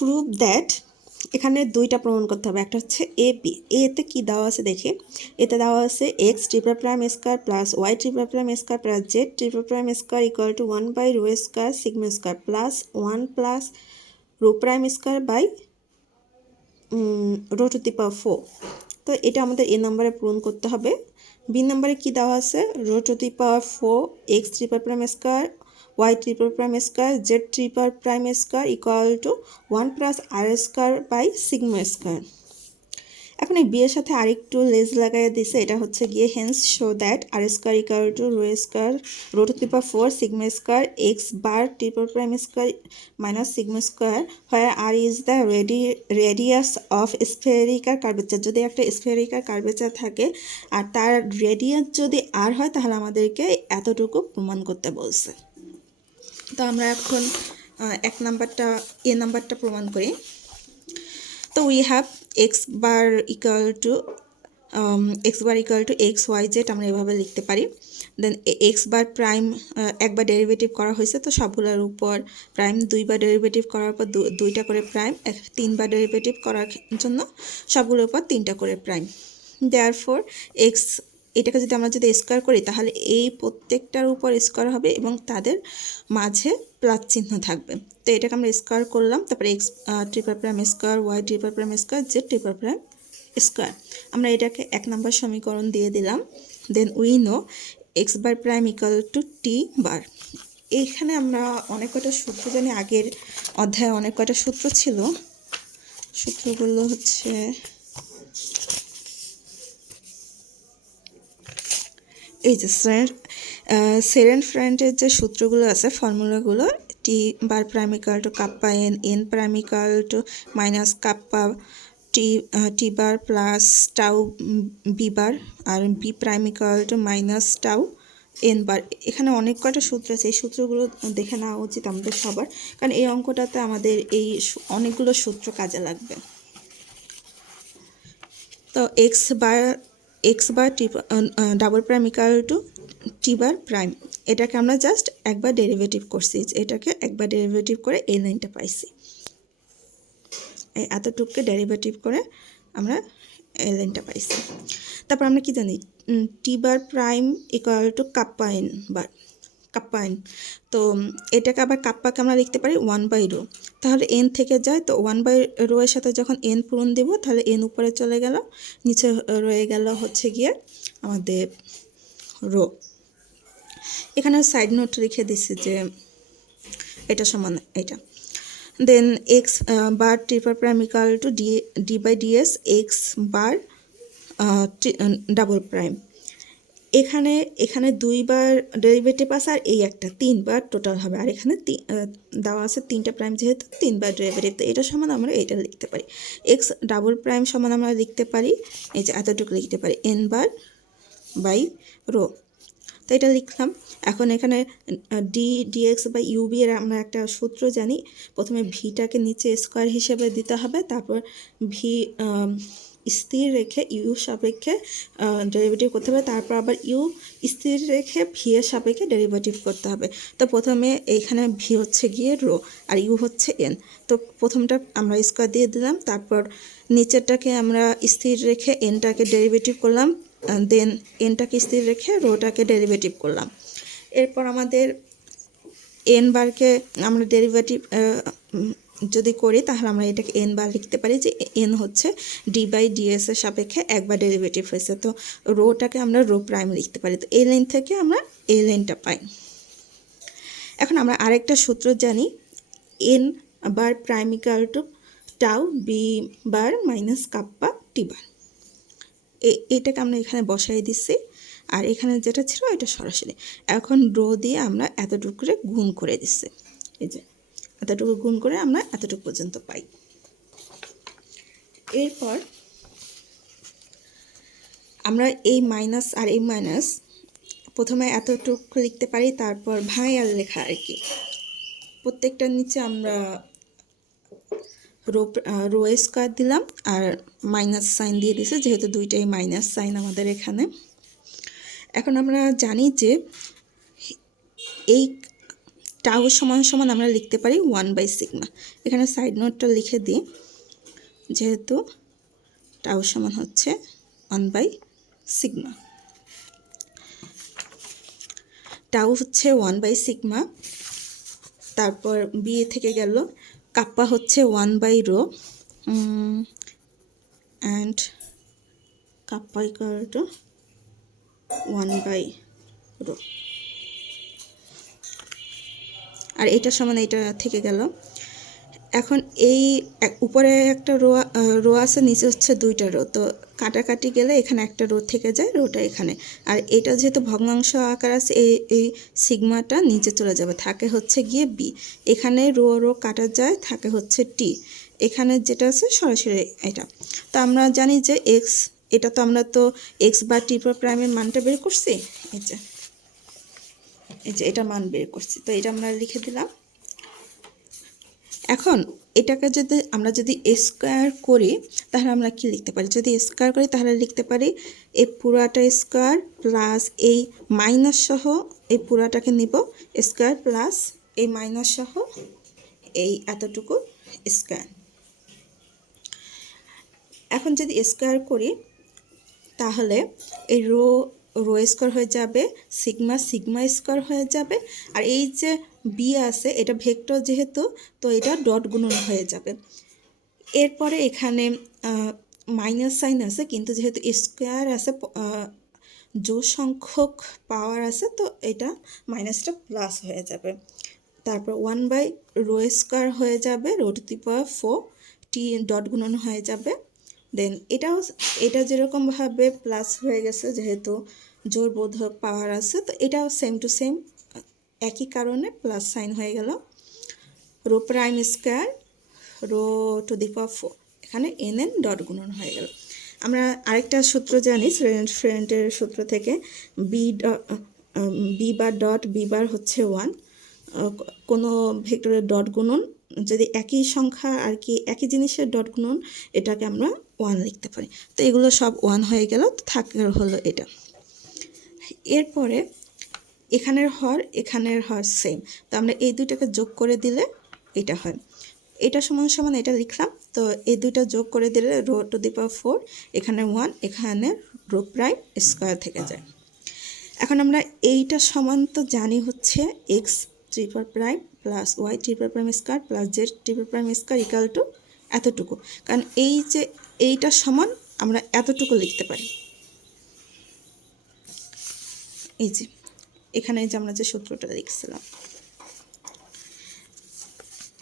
Prove that এখানে দুইটা প্রমাণ করতে হবে, একটা হচ্ছে এ বি। এতে কি দেওয়া আছে দেখি, এতে দেওয়া আছে X triple prime square plus Y triple prime square plus Z triple prime square equal to 1 by rho square sigma square plus 1 plus rho prime square by rho to the power 4। তো এটা আমাদের এ নাম্বারে পূরণ করতে হবে। B নাম্বারে কি দেওয়া আছে, rho to the power 4 x triple prime square Y triple prime square Z triple prime square equal to 1 plus r square by sigma square. এখন এই বিয়ের সাথে আরেকটু লেজ লাগাইয়া দিছে, এটা হচ্ছে গিয়ে hence show that r square equal to rho to the power 4 sigma square x bar triple prime square minus sigma square where r is the radius of spherical curvature. যদি একটা স্ফেরিকাল কার্ভেচার থাকে আর তার radius যদি আর হয় তাহলে আমাদেরকে এতটুকু প্রমাণ করতে বলছে। তো আমরা এখন এ নাম্বারটা প্রমাণ করি। তো we have x bar equal to x y z, আমরা এভাবে লিখতে পারি। দেন এক্স বার প্রাইম একবার ডেরিভেটিভ করা হয়েছে, তো সবগুলোর উপর প্রাইম, দুইবার ডেরিভেটিভ করার পর দুইটা করে প্রাইম, তিনবার ডেরিভেটিভ করার জন্য সবগুলোর উপর তিনটা করে প্রাইম। দেয়ারফর এক্স, এটাকে যদি আমরা স্কোয়ার করি তাহলে এই প্রত্যেকটার উপর স্কোয়ার হবে এবং তাদের মাঝে প্লাস চিহ্ন থাকবে। তো এটাকে আমরা স্কোয়ার করলাম, তারপরে X triple prime square Y triple prime square Z triple prime square. আমরা এটাকে 1 নম্বর সমীকরণ দিয়ে দিলাম। Then we know X bar prime equal to T bar. এইখানে আমরা অনেক কটা সূত্র জানি, আগের অধ্যায়ে অনেক কটা সূত্র ছিল। সূত্রগুলো হচ্ছে এই যে সেরেন ফ্রেন্ডের যে সূত্রগুলো আছে, ফর্মুলাগুলো, T bar prime equal to kappa N, N prime equal to minus kappa T bar plus tau B bar, আর B prime equal to minus tau N bar. এখানে অনেক কয়টা সূত্র আছে, এই সূত্রগুলো দেখে নেওয়া উচিত আমাদের সবার, কারণ এই অঙ্কটাতে আমাদের এই অনেকগুলো সূত্র কাজে লাগবে। তো x bar T double prime equal to T bar prime, এটাকে আমরা জাস্ট একবার ডেরিভেটিভ করছি, এটাকে একবার ডেরিভেটিভ করে এই লাইনটা পাইছি। এই এতটুকুকে ডেরিভেটিভ করে আমরা এই লাইনটা পাইছি। তারপর আমরা কি জানি, T bar prime equal to kappa N bar, kappa N. তো এটাকে আবার কাপ্পাকে আমরা লিখতে পারি 1 বাই রো, তাহলে এন থেকে যায়, তো 1 বাই রো এর সাথে যখন এন পূরণ দেব তাহলে এন উপরে চলে গেল, নিচে রয়ে গেল হচ্ছে গিয়ে আমাদের রো। এখানে সাইড নোট লিখে দিচ্ছি যে এটা সমান এটা। Then x bar triple prime equal to D by DS X bar double prime. এখানে দুইবার ডেরিভেটিভ আছে আর এই একটা, 3 বার টোটাল হবে, আর এখানে দেওয়া আছে 3টা প্রাইম, যেহেতু 3 বার ডেরিভেটিভ, তো এটা সমান আমরা এটা লিখতে পারি। এক্স ডাবল প্রাইম সমান আমরা লিখতে পারি এই যে এতটুকু লিখতে পারি এন বার বাই রো, তো এটা লিখলাম। এখন এখানে ডিএক্স বাই ইউবি এর আমরা একটা সূত্র জানি, প্রথমে ভিটাকে নিচে স্কোয়ার হিসেবে দিতে হবে, তারপর ভি স্থির রেখে ইউ সাপেক্ষে ডেরিভেটিভ করতে হবে, তারপর আবার ইউ স্থির রেখে ভি এর সাপেক্ষে ডেরিভেটিভ করতে হবে। তো প্রথমে এইখানে ভি হচ্ছে গিয়ে রো আর ইউ হচ্ছে এন, তো প্রথমটা আমরা স্কোয়ার দিয়ে দিলাম, তারপর নিচেরটাকে আমরা স্থির রেখে এনটাকে ডেরিভেটিভ করলাম, দেন এনটাকে স্থির রেখে রোটাকে ডেরিভেটিভ করলাম। এরপর আমাদের এন বারকে আমরা ডেরিভেটিভ যদি করি তাহলে আমরা এটাকে এন বার লিখতে পারি, যে এন হচ্ছে ডি বাই ডিএস এর সাপেক্ষে একবার ডেরিভেটিভ হয়েছে, তো রোটাকে আমরা রো প্রাইম লিখতে পারি। তো এই লাইন থেকে আমরা এই লাইনটা পাই। এখন আমরা আরেকটা সূত্র জানি, N bar prime equal to tau B bar minus kappa T bar. এটাকে আমরা এখানে বসাই দিচ্ছি, আর এখানে যেটা ছিল এটা সরাসরি। এখন রো দিয়ে আমরা এতটুকু করে গুণ করে দিচ্ছি, এই যে এতটুকু গুণ করে আমরা এতটুকু পর্যন্ত পাই। এরপর আমরা এই মাইনাস আর এই মাইনাস প্রথমে এতটুকু লিখতে পারি, তারপর ভাঙার লেখা আর কি, প্রত্যেকটার নিচে আমরা রো স্কোয়ার দিলাম আর মাইনাস সাইন দিয়ে দিছে, যেহেতু দুইটাই মাইনাস সাইন আমাদের এখানে। এখন আমরা জানি যে টাউ সমান সমান আমরা লিখতে পারি 1/σ। এখানে সাইড নোটটা লিখে দিই, যেহেতু টাউ সমান হচ্ছে 1/σ। টাউ হচ্ছে 1/σ। তারপর বি থেকে গেল কাপ্পা হচ্ছে 1/ρ অ্যান্ড কাপ্পা ইকুয়াল টু 1/ρ। আর এটা সমান এটা থেকে গেল। এখন এই উপরে একটা রো আছে, নিচে হচ্ছে দুইটা রো, তো কাটাকাটি গেলে এখানে একটা রো থেকে যায়, রোটা এখানে। আর এটা যেহেতু ভগ্নাংশ আকার আছে, এই সিগমাটা নিচে চলে যাবে, থাকে হচ্ছে গিয়ে বি। এখানে রো রো কাটা যায়, থাকে হচ্ছে টি। এখানে যেটা আছে সরাসরি এটা। তো আমরা জানি যে এক্স, এটা তো আমরা তো এক্স বা টি প্রাইমের মানটা বের করছি, এই যে এটা মান বের করছি, তো এটা আমরা লিখে দিলাম। এখন এটাকে আমরা যদি স্কোয়ার করি তাহলে আমরা কি লিখতে পারি? যদি স্কোয়ার করি তাহলে লিখতে পারি এই পুরাটা স্কোয়ার প্লাস এই মাইনাস সহ এই পুরাটাকে নিব স্কোয়ার প্লাস এই মাইনাস সহ এই এতটুকু স্কোয়ার। এখন যদি স্কোয়ার করি তাহলে এই রো স্কোয়ার হয়ে যাবে, সিগমা স্কোয়ার হয়ে যাবে। আর এই যে বি আছে এটা ভেক্টর যেহেতু, তো এটা ডট গুণন হয়ে যাবে। এরপরে এখানে মাইনাস সাইন আছে, কিন্তু যেহেতু স্কোয়ার আছে, জোড় সংখ্যক পাওয়ার আছে, তো এটা মাইনাসটা প্লাস হয়ে যাবে। তারপর 1/ρ স্কোয়ার হয়ে যাবে, ρ two the power 4, T dot গুণন হয়ে যাবে। দেন এটা যেরকমভাবে প্লাস হয়ে গেছে, যেহেতু জোড় বোধক পাওয়ার আছে, তো এটাও সেম টু সেম একই কারণে প্লাস সাইন হয়ে গেল। Rho prime square rho to the power 4, এখানে nn ডট গুণন হয়ে গেল। আমরা আরেকটা সূত্র জানি ফ্রেন্ডের সূত্র থেকে, b bar dot b bar হচ্ছে 1। কোনো ভেক্টরের ডট গুণন যদি একই সংখ্যা আর কি একই জিনিসের ডট গুণন, এটাকে আমরা 1 লিখতে পারি। তো এগুলো সব 1 হয়ে গেল, তো থাকে হলো এটা। এরপরে এখানের হর সেম, তো আমরা এই দুইটাকে যোগ করে দিলে এটা হয়। এটা সমান সমান এটা লিখলাম, তো এই দুইটা যোগ করে দিলে রো টু দি পাওয়ার 4, এখানে 1, এখানে রো প্রাইম স্কোয়ার থেকে যায়। এখন আমরা এইটা সমান তো জানি হচ্ছে x triple prime plus Y triple prime square plus Z triple prime square equal to এতটুকু। কারণ এই যে এইটা সমান আমরা এতটুকু লিখতে পারি। এই যে এখানে যে আমরা যে সূত্রটা লিখছিলাম,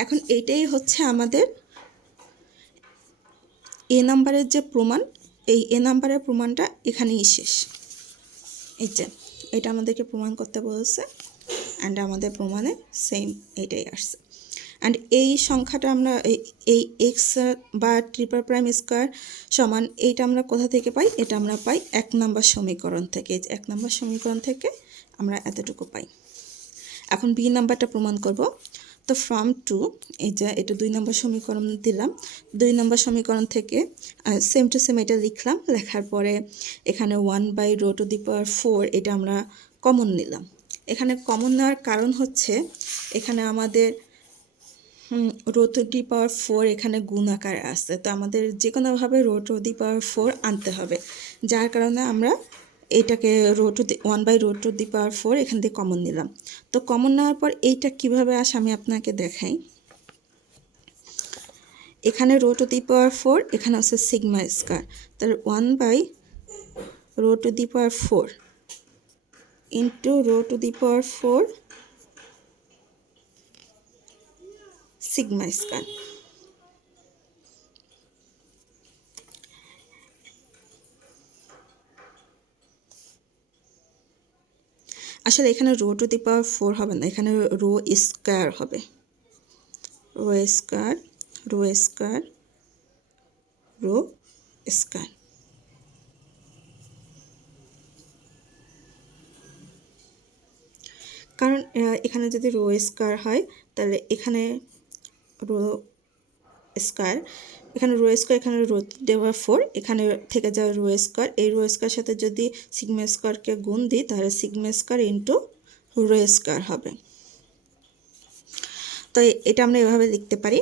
এখন এইটাই হচ্ছে আমাদের এ নাম্বারের যে প্রমাণ, এই এ নাম্বারের প্রমাণটা এখানেই শেষ। এই যে এটা আমাদেরকে প্রমাণ করতে বলছে, অ্যান্ড আমাদের প্রমাণে সেম এইটাই আসছে। অ্যান্ড এই সংখ্যাটা আমরা এই এক্স বা ট্রিপল প্রাইম স্কোয়ার সমান এইটা আমরা কোথা থেকে পাই? এটা আমরা পাই 1 নম্বর সমীকরণ থেকে। 1 নম্বর সমীকরণ থেকে আমরা এতটুকু পাই। এখন বি নাম্বারটা প্রমাণ করব। তো ফ্রম টু, এই যে এটা 2 নম্বর সমীকরণ দিলাম, 2 নম্বর সমীকরণ থেকে সেম টু সেম এটা লিখলাম। লেখার পরে এখানে 1/ρ টু দি পাওয়ার 4 এটা আমরা কমন নিলাম। এখানে কমন নেওয়ার কারণ হচ্ছে এখানে আমাদের রো টু দি পাওয়ার 4 এখানে গুণ আকারে আসছে, তো আমাদের যে কোনোভাবে রো টু দি পাওয়ার 4 আনতে হবে, যার কারণে আমরা এটাকে one by rho to the power 4 এখান থেকে কমন নিলাম। তো কমন নেওয়ার পর এইটা কিভাবে আসে আমি আপনাকে দেখাই। এখানে রো টু দি পাওয়ার 4, এখানে আছে সিগমা স্কয়ার, তাহলে 1/ρ to the power 4 into rho to the power 4 sigma square. আসলে এখানে রো টু দি পাওয়ার 4 হবে না, এখানে রো স্কয়ার হবে। Rho square rho square rho square. কারণ এখানে যদি রো স্কয়ার হয় তাহলে এখানে রো স্কয়ার, এখানে রো স্কয়ার, এখানে রো দেওয়ার 4, এখানে থেকে যায় রো স্কয়ার। এই রো স্কয়ার সাথে যদি সিগমা স্কয়ারকে গুণ দিই তাহলে sigma square into rho square হবে। তো এটা আমরা এভাবে লিখতে পারি।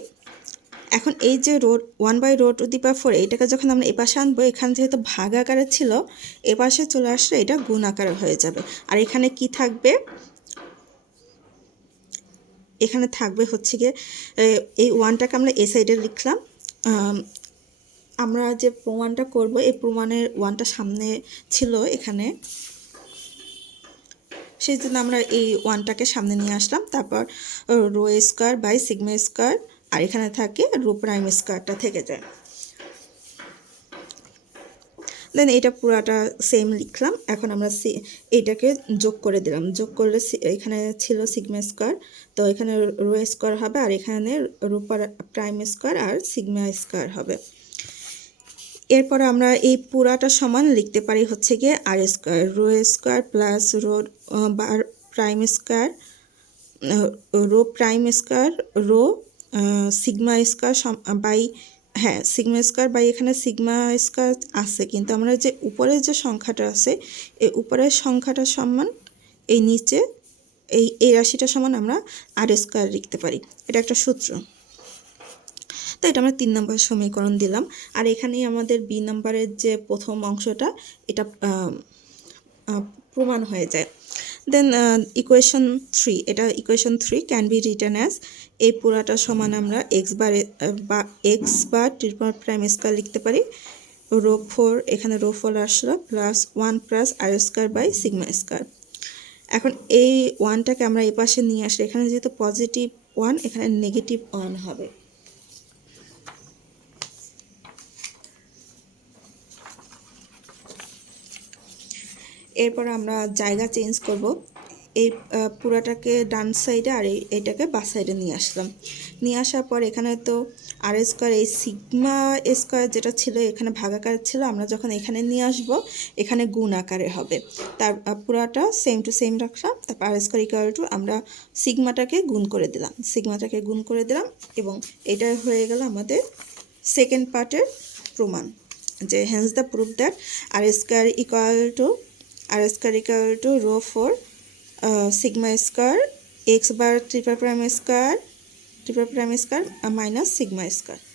এখন এই যে1/ρ⁴ এটাকে যখন আমরা এপাশে আনবো, এখানে যেহেতু ভাগ আকারে ছিল, এপাশে চলে আসলে এটা গুণ আকারে হয়ে যাবে। আর এখানে কি থাকবে, এখানে থাকবে হচ্ছে গিয়ে এই 1টাকে আমরা এই সাইডে লিখলাম। আমরা যে প্রমাণটা করব, এই প্রমাণের 1টা সামনে ছিল এখানে, সেই জন্য আমরা এই 1টাকে সামনে নিয়ে আসলাম। তারপর ρ²/σ², আর এখানে থাকে ρ'²টা থেকে যায়। দেন এটা পুরাটা সেম লিখলাম। এখন আমরা এইটাকে যোগ করে দিলাম। যোগ করলে এখানে ছিল σ², তো এখানে ρ² হবে, আর এখানে ρ'² আর σ² হবে। এরপর আমরা এই পুরাটা সমান লিখতে পারি হচ্ছে গিয়ে r² ρ² প্লাস ρ'² σ² বাই, হ্যাঁ σ² বাই, এখানে σ² আছে, কিন্তু আমরা যে উপরের যে সংখ্যাটা আছে, এই উপরের সংখ্যাটা সমান এই নিচে এই রাশিটা সমান আমরা r² লিখতে পারি। এটা একটা সূত্র। তো এটা আমরা 3 নম্বর সমীকরণ দিলাম। আর এখানেই আমাদের বি নাম্বারের যে প্রথম অংশটা, এটা প্রমাণ হয়ে যায়। দেন ইকুয়েশন 3, এটা equation 3 can be written as, এই পুরাটা সমান আমরা x বা ট্রিপল প্রাইম² লিখতে পারি। ρ4, এখানে ρ4 আসলো, প্লাস 1 প্লাস r²/σ²। এখন এই 1টাকে আমরা এই পাশে নিয়ে আসলে, এখানে যেহেতু পজিটিভ 1, এখানে নেগেটিভ 1 হবে। এরপর আমরা জায়গা চেঞ্জ করব। এই পুরাটাকে ডান সাইডে আর এইটাকে বা সাইডে নিয়ে আসলাম। নিয়ে আসার পর এখানে তো r², এই σ² যেটা ছিল এখানে ভাগাকার ছিল, আমরা যখন এখানে নিয়ে আসব এখানে গুণ আকারে হবে। তার পুরাটা সেম টু সেম রাখলাম। তারপর r² আমরা সিগমাটাকে গুণ করে দিলাম, এবং এটা হয়ে গেল আমাদের সেকেন্ড পার্টের প্রমাণ, যে hence the proof that r² ρ4 σ² x bar triple prime square minus σ²।